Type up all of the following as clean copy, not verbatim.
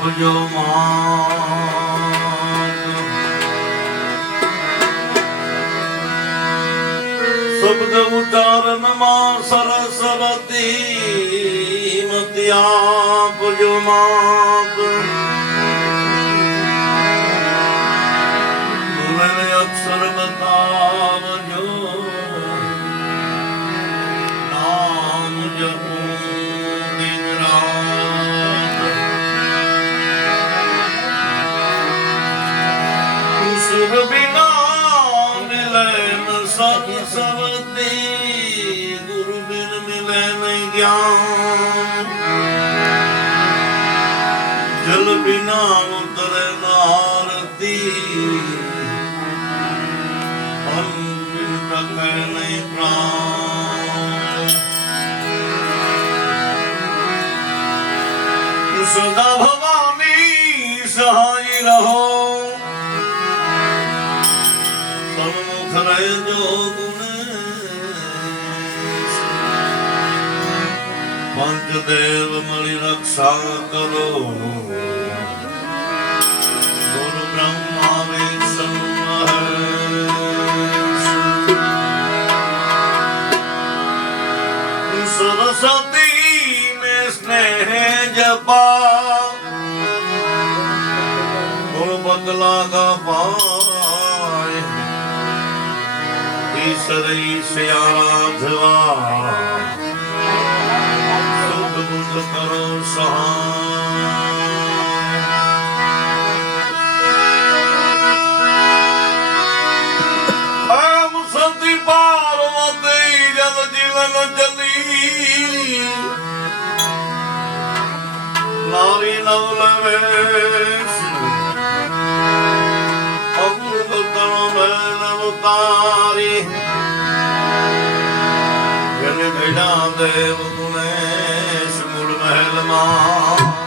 આપજો માત શબ્દ ઉચ્ચારણમાં સરસ્વતી મતી આપજો માત અક્ષર બતાવજો નામ જપું દિન રાત સુર બિના મિલે ન સરસ્વતી ગુરુ બિન મિલે ન જ્ઞાન જલ બિના ઉતરે ન આરતી નહીં પ્રાણ સદા ભવાની સહાય રહો સન્મુખ રહેજો ગુણેશ પંચદેવ મળી રક્ષા કરો ગુરુ બ્રહ્મા વિષ્ણુ सरस्वती में स्नेह जपा गुण बदला का पाए तीसरी से आराधवा शुद्ध बुद्ध करो सहाय सती पार्वती जल जीवन जली नारी नवलवेश अमृत तण में नवतारी जन भेड़ा देव गुणेश मूल महल मां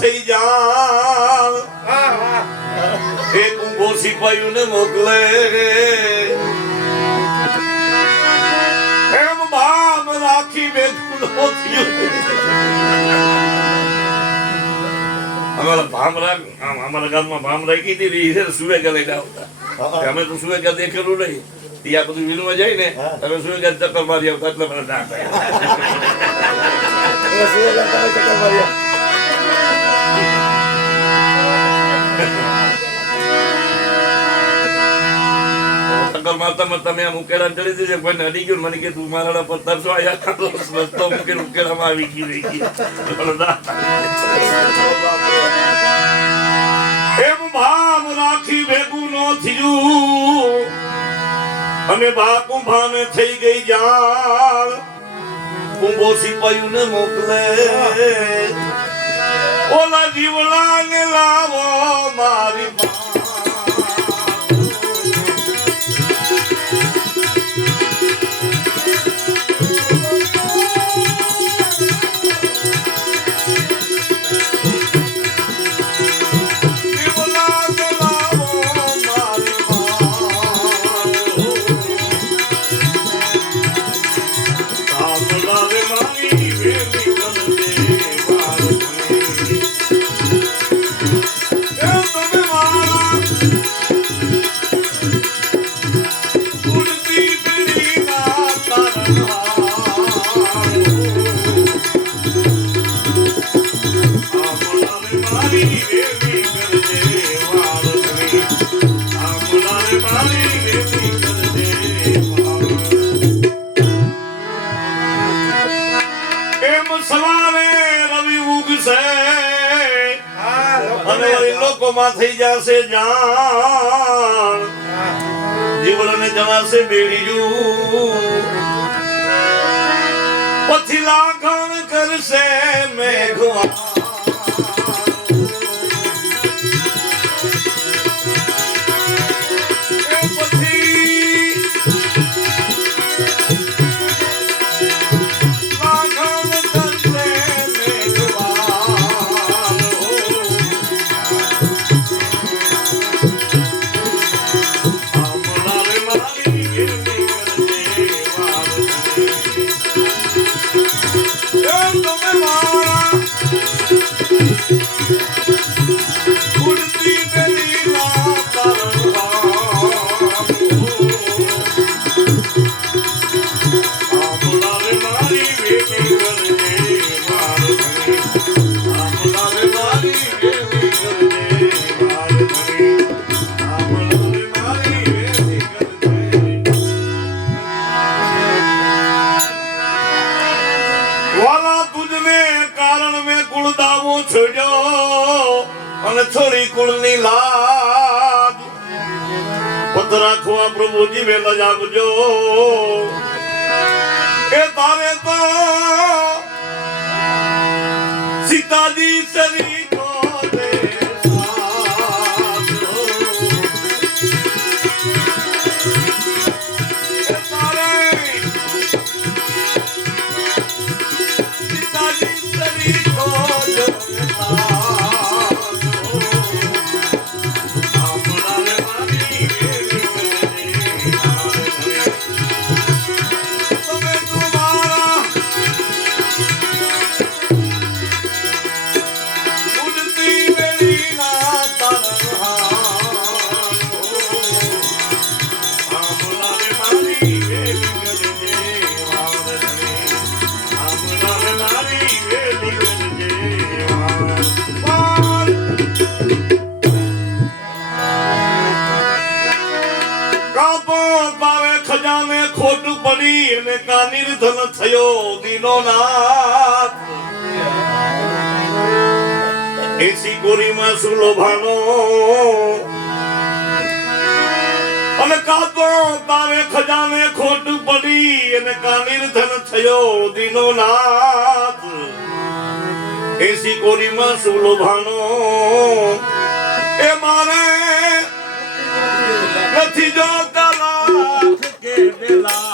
થઈ જા એક ઊંઘો સિપાહીઓને મોકલે એમ ભામ રાખી બેઠું અમારા ગામમાં ભામ રાખી હતી સુવેગા લઈને આવતા અમે તો સુવેગા દેખેલું નહીં ત્યાં બધું વિલમાં જાય ને તમે સુવેગા ચક્કર મારી આવતા એટલે મને ના ચક્કર મારતા તમે આમ ઉકેલા ચડી દેજો કોઈને અડી ગયું મને કે તું મારા પર તરસો આયા તો રસ્તો મૂકીને ઉકેલામાં આવી ગઈ રહી ગઈ એમ ભાવ રાખી ભેગું નો થયું અને બા કુંભાને થઈ ગઈ જાણ કુંભો સિપાયું ને મોકલે ઓલા જીવલા ને લાવો મારી થઈ જશે જાણ જીવડને જણાશે બેડીયું પછી લાખણ કરશે મેઘવા થોડી કુળની લાજ પત રાખવા પ્રભુજી વેલા જાગજો એ તારે તો સીતાજી સરી નિર્ધન થયો દીનો નાથ એસી ગોરીમાં સુલોભાનો અને કાતો તારે ખજાને ખોટ પડી અને નિર્ધન થયો દીનો નાથ એસી ગોરીમાં સુલોભાનો એ મારે નથી જોતા લાખ કે બેલા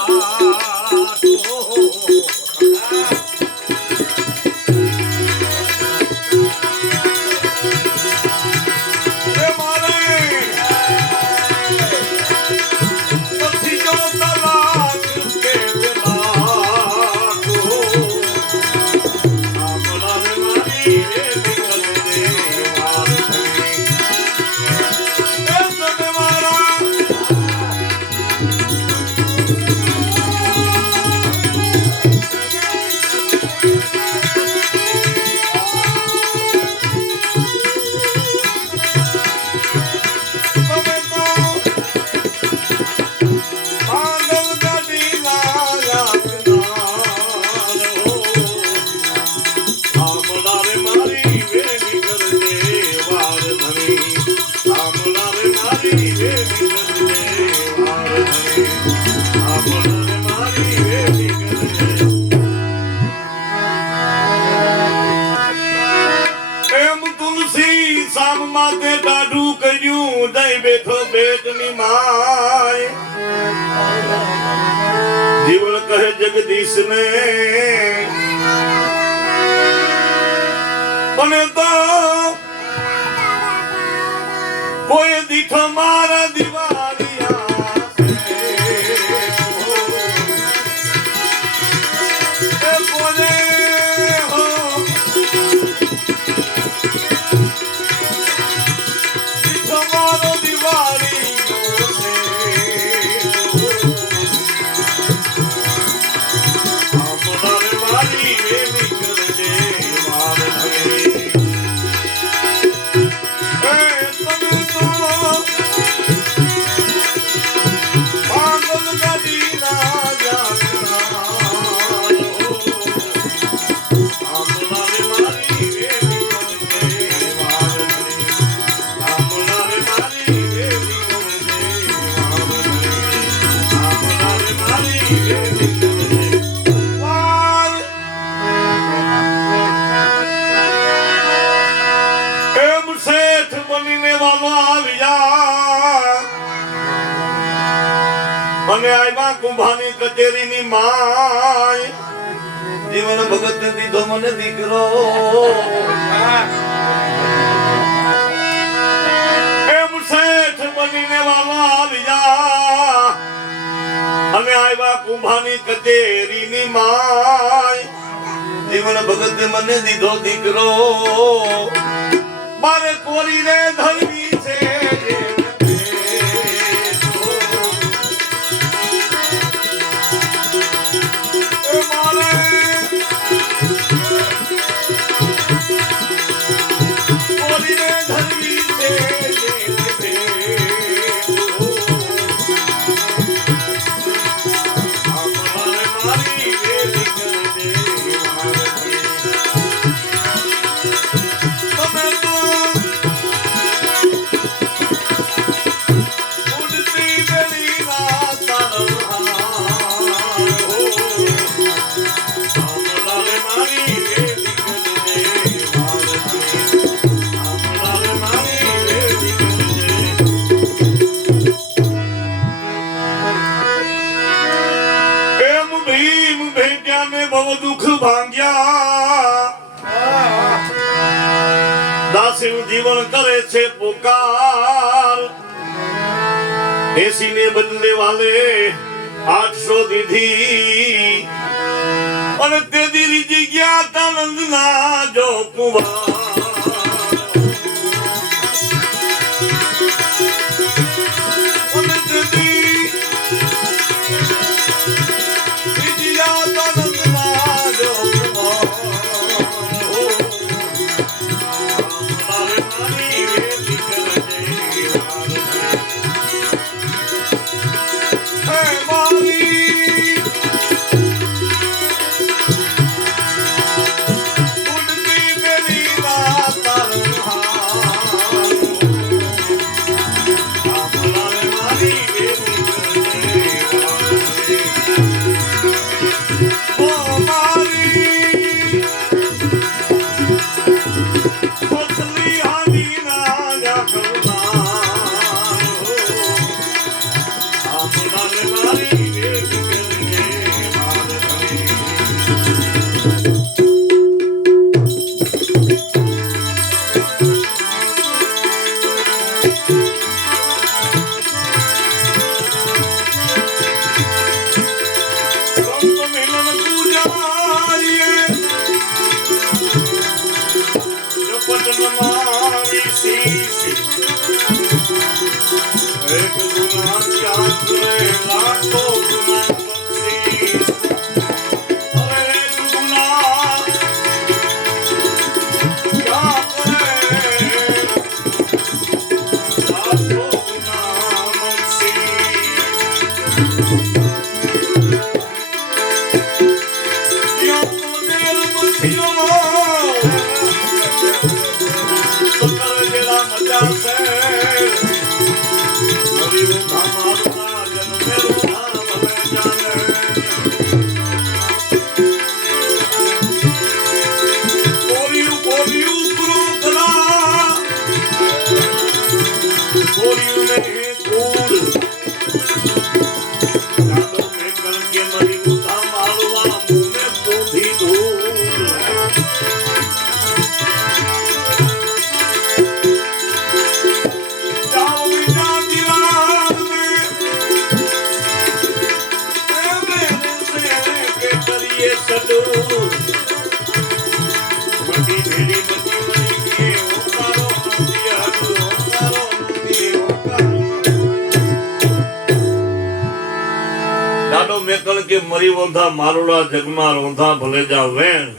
મોઢું કર્યું દઈ બેઠો બેટની માય જીવન કહે જગદીશ ને મને તો કોઈ દીઠો મારા દિવાળિયા બોલે હો દીઠો મારો દિવાળી મારી વેલી કરજે મારે મને આવ્યા કુંભાની કચેરીની માય જીવન ભગત ને દીધો મને દીકરો એમ શેઠ બનીને વાલો આવ્યા અને આવ્યા કુંભાની કચેરીની માય જીવન ભગત ને મને દીધો દીકરો મારે કોરીને ધરવી છે દાસીનું જીવન કરે છે પુકાર એસી ને બદલે વાલે 800 દીધી અને તે દીરી જગ્યા તાનંદ ના જો કુંવાર ગોળ્યું ને કુળ દાડો મેં કર કે મરી ઉતા મારવા મુને પોધી ધૂળ જાઓ વિના દિલાર મેં મેરે સે કે કરીએ સડૂર મટી ભેડી મટી મરી કે ઓકારો નદિયા ઓકારો દાડો મેકલ કે મરી વોંધા મારુડા જગમાં રોંધા ભલે જા વેણ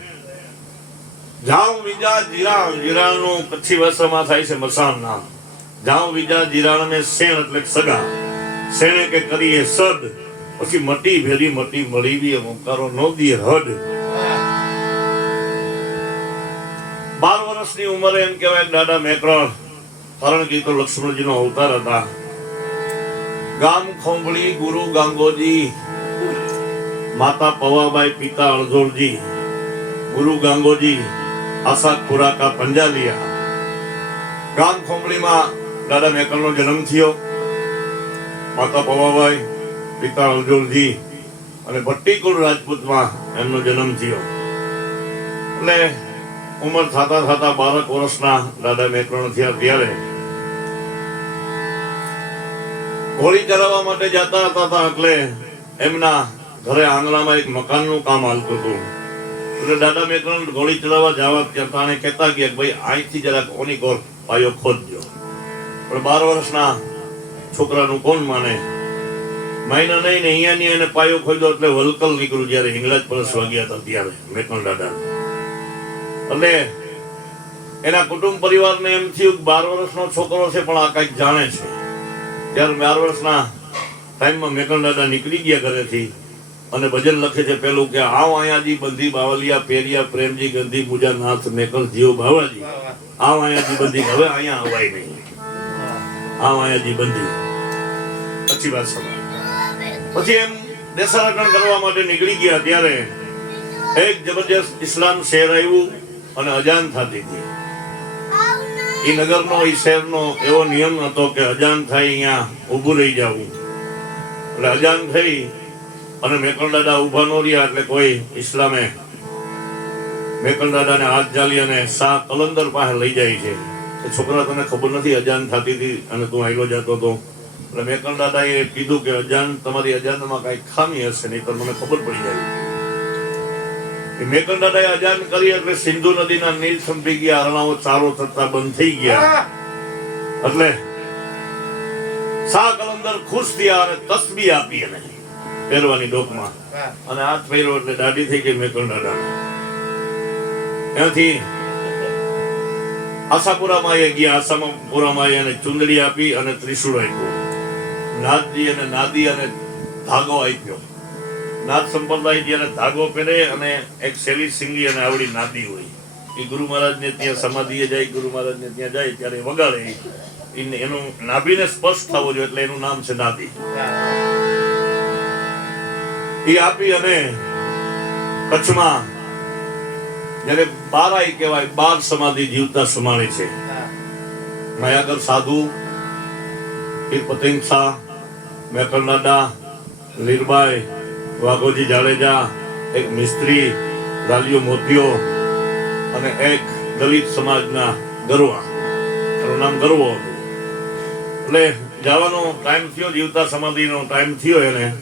જાઉં વિજા જીરાણ જીરાણનું કચ્છી ભાષામાં થાય છે મસાણ નામ જાઉં વિજા જીરાણ ને શેણ એટલે સગા શેણે કે કરીએ સદ પછી મટી ભેરી મટી મળી બી ઓંકારો નો દીએ હદ 12 વર્ષની ઉંમરે એમ કહેવાય દાદા મેકરણ કારણ કે તો લક્ષ્મણજીનો અવતાર હતા ગામ ખોંભળી ગુરુ ગાંગોજી માતા પવાબાઈ પિતા અળજોળજી ગુરુ ગાંગોજી આશા ખુરાકા પંજાલિયા ગામ ખોંભળીમાં દાદા મેકરનો જન્મ થયો માતા પવાબાઈ પિતા અળજોળજી અને ભટ્ટીકુળ રાજપૂતમાં એમનો જન્મ થયો એટલે ઉંમર થતા 12 વર્ષના દાદા મેકરણ થયા ત્યારે હોળી ચલાવવા માટે જતા હતા એટલે એમના ઘરે આંગણામાં એક મકાનનું કામ હાલતું હતું એટલે દાદા મેકરણ હોળી ચલાવવા જવા ત્યાં કહેતા કે ભાઈ અહીંથી જરાક ઓની કોર પાયો ખોદજો પણ 12 વર્ષના છોકરાનું કોણ માને મહિના નહીં ને અહીંયાની એને પાયો ખોદ્યો એટલે વલકલ નીકળ્યું જયારે હિંગળાજ પરસવા ગયા હતા ત્યારે મેકરણ દાદા એટલે એના કુટુંબ પરિવારને એમ થયું 12 વર્ષનો છોકરો છે પણ આ કઈક જાણે છે ત્યારે 12 વર્ષના ટાઈમમાં મેકરણ દાદા નીકળી ગયા ઘરેથી અને ભજન લખે છે પેલું કે આવ આયાજી બંધી બાવલિયા પેરિયા પ્રેમજી ગંધી પૂજા નાથ મેકલ જીવ બાવાજી આવ આયાજી બંધી હવે અહીંયા અવાય નહીં આવ આયાજી બંધી પછી વાત સમય પછી એમ દેશાટન કરવા માટે નીકળી ગયા ત્યારે એક જબરજસ્ત ઇસ્લામ શહેર આવ્યું અને અજાન થતી હતી એ નગરનો એ શહેરનો એવો નિયમ હતો કે અજાન થાય અહીંયા ઊભું રહી જવું એટલે અજાન થઈ અને મેકલ દાદા ઊભા ન રહ્યા એટલે કોઈ ઇસ્લામે મેકલ દાદાને હાથ ઝાલી અને શાહ કલંદર પાસે લઈ જાય છે કે છોકરા તને ખબર નથી અજાન થતી હતી અને તું આયલો જતો હતો એટલે મેકલ દાદાએ કીધું કે અજાન તમારી અજાનમાં કઈ ખામી હશે નહીં તો મને ખબર પડી જાય મેકલ દાદાએ અજાન કરી એટલે સિંધુ નદીના નીર સંપી ગયા હરણાઓ ચારો થતા બંધ થઈ ગયા એટલે શાહ કલંદર ખુશ થયા અને તસ્બી આપી એને પહેરવાની ડોકમાં અને હાથ પહેર્યો એટલે દાઢી થઈ ગઈ મેકલ દાદા ત્યાંથી આશાપુરામાં એ ગયા આશાપુરામાં એને ચુંદડી આપી અને ત્રિશુળ આપ્યું નાથજી અને નાદી અને ધાગો આપ્યો નાથ સંપ્રદાય જયારે ધાગો પહેરે અને એક શેલી સિંગી અને આવડી નાદી હોય એ ગુરુ મહારાજને ત્યાં સમાધિએ જાય ગુરુ મહારાજને ત્યાં જાય ત્યારે વગાડે એનું નાભીને સ્પર્શ થવો જોઈએ એટલે એનું નામ છે નાદી એ આપી અને કચ્છમાં જયારે બારાઈ કહેવાય 12 સમાધિ જીવતા સમાડે છે માયાગર સાધુ પીર પતંગ શાહ મેકલ દાદા લીરબાઈ વાઘોજી જાડેજા એક મિસ્ત્રી લાલિયો મોતિયો અને એક દલિત સમાજના ગરવા એનું નામ ગરવો હતું એટલે જવાનો ટાઈમ થયો જીવતા સમાધિનો ટાઈમ થયો એને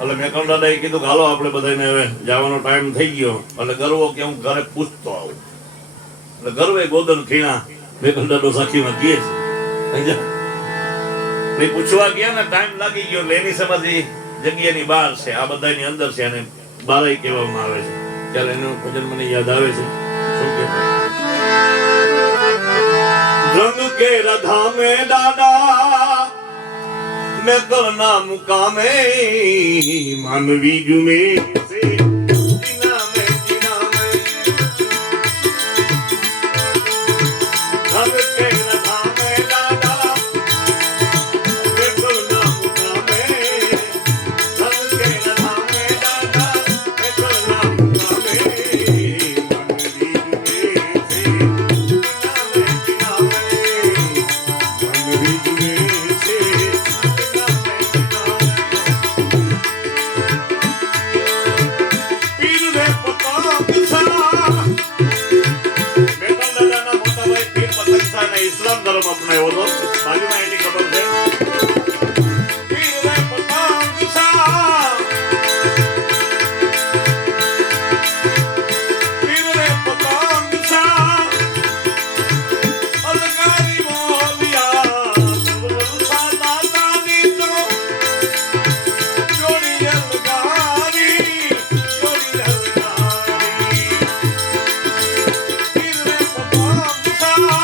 એટલે મેકલ દાદાએ કીધું કે હાલો આપણે બધાને હવે જવાનો ટાઈમ થઈ ગયો એટલે ગરવો કે હું ઘરે પૂછતો આવું એટલે ગરવે ગોદન ખીણા મેકલ દાદો સાખીમાં કહે છે પૂછવા ગયા ને ટાઈમ લાગી ગયો લેની સમાધિ જગ્યાની બહાર છે આ બધાની અંદર છે અને બારાઈ કહેવામાં આવે છે ત્યારે એનું ભજન મને યાદ આવે છે શું કે રંગ કે રધા મે દાદા મેં કરના મુકામે માનવી જુમે સે જીના મેં રંગ કે રધા મે દાદા મેં કરના મુકામે રંગ કે રધા મે દાદા મેં કરના મુકામે માનવી જુમે સે જીના મેં બાજુમાં એની ખબર છે પીર રે પતંગ સા પીર રે પતંગ સા અલકારી મોલિયા સા દાદાની તો જોડી અલકારી જોડી અલકારી પીર રે પતંગ સા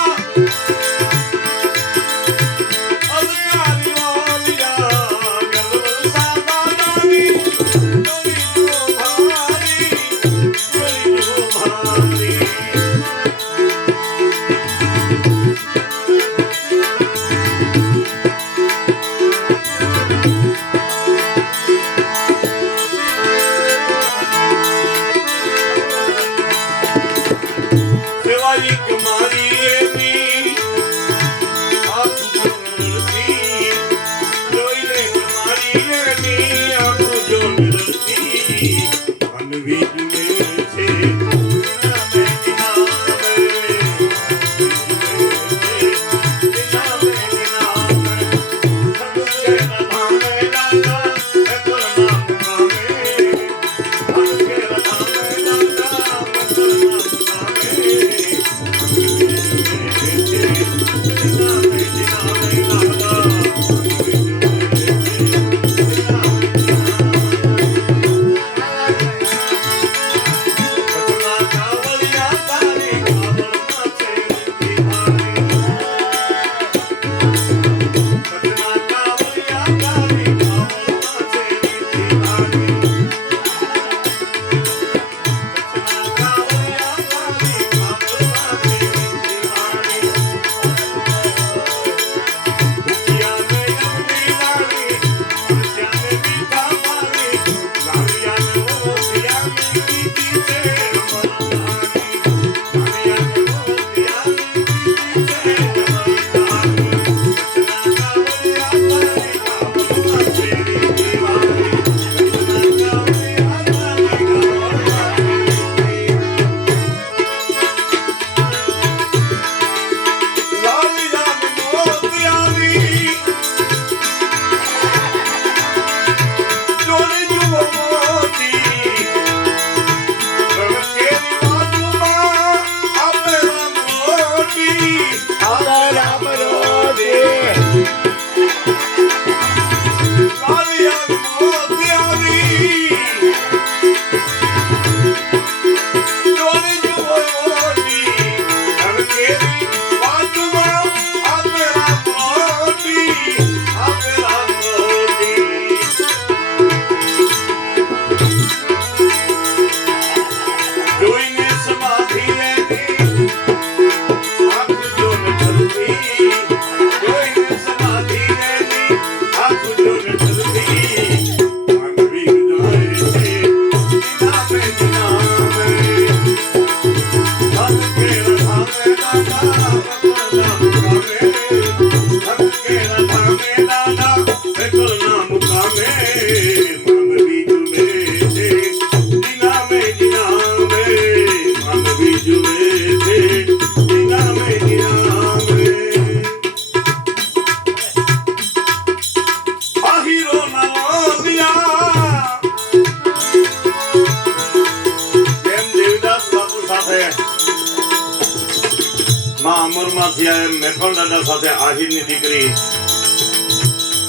મેઘલ દાદા સાથે આહિરની દીકરી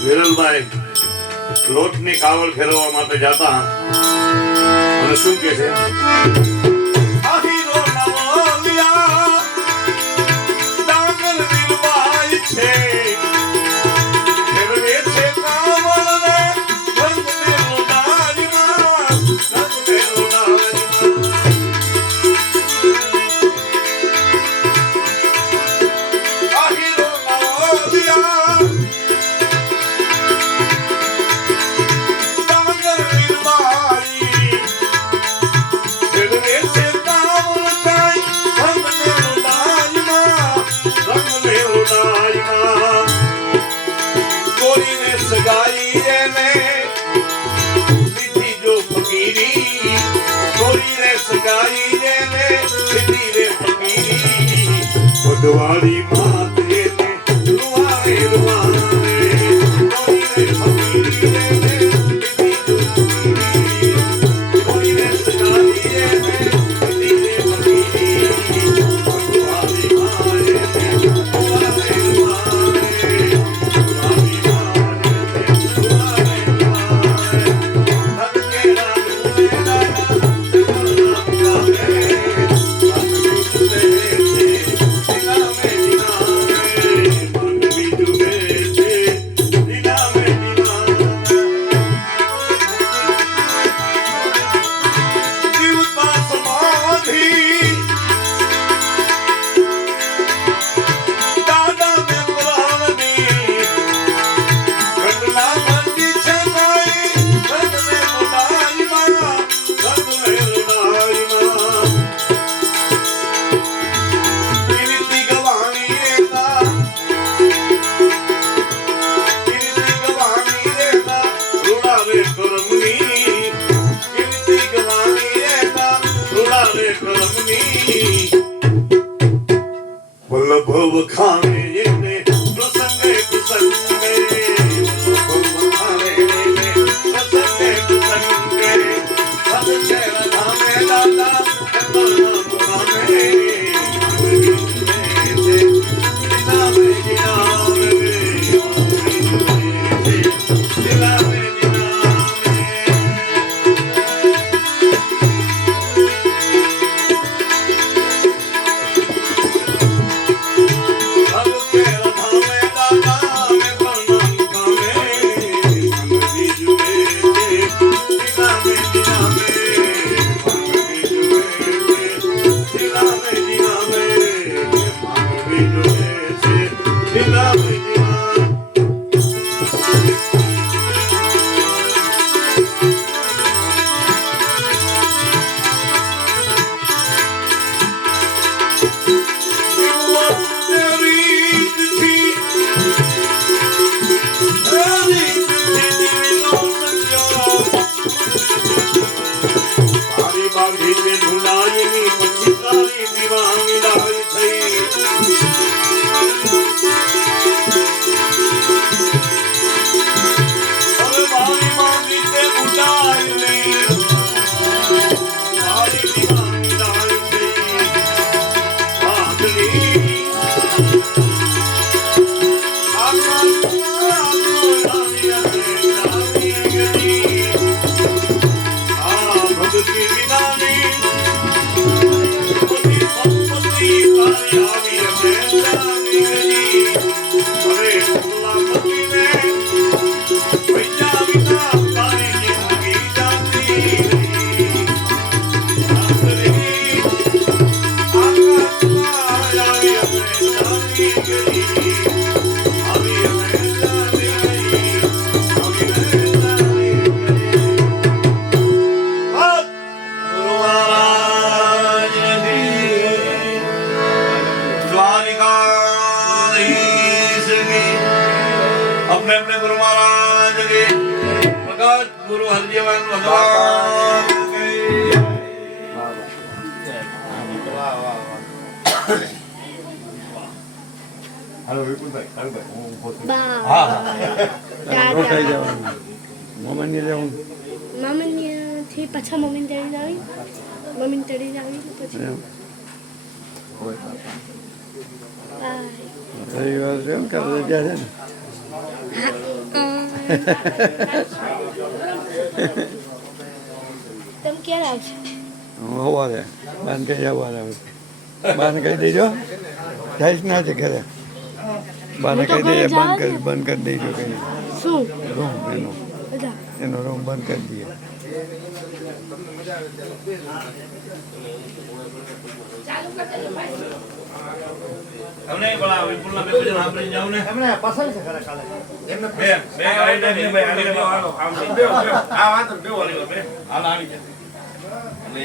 વિરલભાઈ લોટની કાવડ ફેરવવા માટે જતા અને શું કે છે આહિરો નવલિયા ડાંગર વિરવાય છે ફેરવે છે કાવડને રંગ મેલુડારીમાં રંગ મેલુડારીમાં આહિરો નવલિયા ડાંગર વિરવાય ફેરવે વખાણે એને પ્રસંગે પ્રસંગે વખાણે એને પ્રસંગે પ્રસંગે સદકે ધામે દાદા મુકામે अपने अपने गुरु महाराज के भगत गुरु हरजीवन भगवान हेलो विपुल भाई हां रोटाई जवान मोमन થી પાછા મમ્મી તેડી આવી પછી રવિવાર છે એમ કે રજા છે ને તમે ક્યારે આવશો? સવારે બાન કહી સવારે આવે બાને કહી દેજો જઈશ ના છે ઘરે બાને કહી દેજો બંધ કરી દેજો કઈ શું રૂમ એનો રૂમ બંધ કરી દઈએ हमने बड़ा विपुल ना बेबी जन આપણે જાવ ને એમને પસંદ છે ખરે કાલે એમને બે આઈને બે ભાઈ આને બે હાલો આમ બે આ વાત બે ઓલી બે હાલ આવી જાય